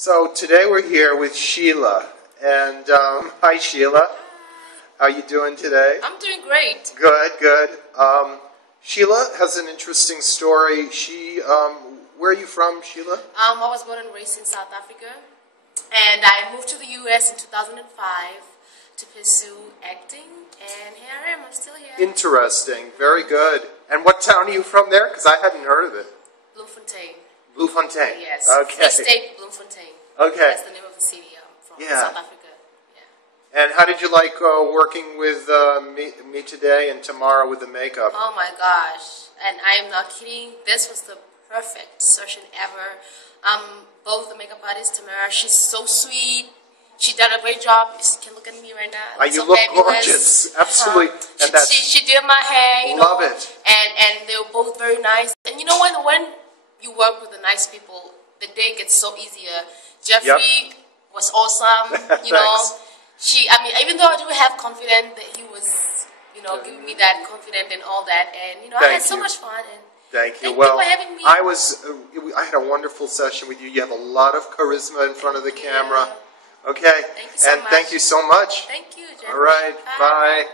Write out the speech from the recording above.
So today we're here with Sheila, and hi Sheila, how you doing today? I'm doing great. Good, good. Sheila has an interesting story. Where are you from, Sheila? I was born and raised in South Africa, and I moved to the U.S. in 2005 to pursue acting, and here I am. I'm still here. Interesting, very good. And what town are you from there? Because I hadn't heard of it. Bloemfontein. Bloemfontein. Yes. Okay. Free State Bloemfontein. Okay. That's the name of the city. I'm from South Africa. Yeah. And how did you like working with me today and tomorrow with the makeup? Oh my gosh! And I am not kidding. This was the perfect session ever. Both the makeup artist Tamara, she's so sweet. She did a great job. You can look at me right now. You so look fabulous. gorgeous, absolutely. And she did my hair. Love it. And they were both very nice. And you know when you work with the nice people, the day gets so easier. Jeffrey was awesome. You know, even though I do have confidence that he was, giving me that confidence and all that, and I had so much fun. And thank you. Thank you for having me. I had a wonderful session with you. You have a lot of charisma in front of the camera. Okay. Thank you so much. Thank you so much. Thank you, Jeffrey. All right. Bye.